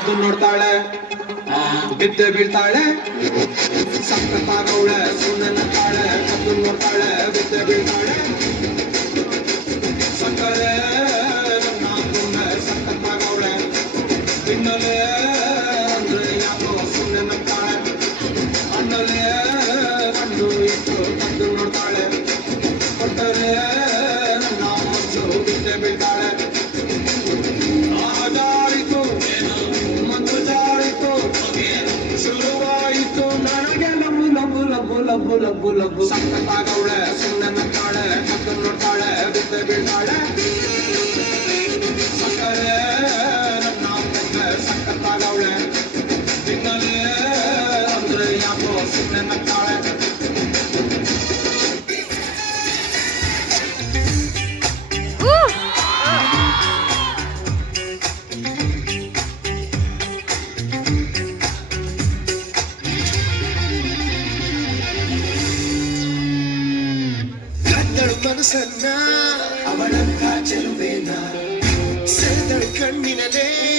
ಕದ್ದು ನೋಡ್ತಾಳೆ ಬಿದ್ದೆ ಬೀಳ್ತಾಳೆ ಸಕ್ಕತ್ತಾಗವಳೆ ಸುಣ್ಣನಂತಾಳೆ ಕದ್ದು ನೋಡ್ತಾಳೆ ಬಿದ್ದೆ ಬೀಳ್ತಾಳೆ ಸಕ್ಕರೆ ನನ್ನ ಸಕ್ಕತ್ತಾಗವಳೆ ತಿನ್ನಲೆ ಅಂದ್ರೆ ಯಾಕೋ ಸುಣ್ಣನಂತಾಳೆ ಅನ್ನಲೆ ಕಣ್ಣು ಇಟ್ಟು ಕದ್ದು ನೋಡ್ತಾಳೆ ಕೊಟ್ಟರೆ ನನ್ನ ಮನಸ್ಸು ಬಿದ್ದೆ ಬೀಳ್ತಾಳೆ ಲಬ್ಬು ಲಬ್ಬು ಲಬ್ಬು ಸಕ್ಕತ್ತಾಗವಳೆ ಸುಣ್ಣನಂತಾಳೆ ಕದ್ದು ನೋಡ್ತಾಳೆ ಬಿದ್ದೆ ಬೀಳ್ತಾಳೆ ಸಕ್ಕರೆ ನನ್ನ ಸಕ್ಕತ್ತಾಗವಳೆ ತಿನ್ನಲೆ ಅಂದ್ರೆ ಯಾಕೋ ಸುಣ್ಣನಂತಾಳೆ ಮನಸ್ಸನ್ನ ಅವಳಂತ ಚೆಲುವೇನ ಸೆಳೆದಳು ಕಣ್ಣಿನಲೇ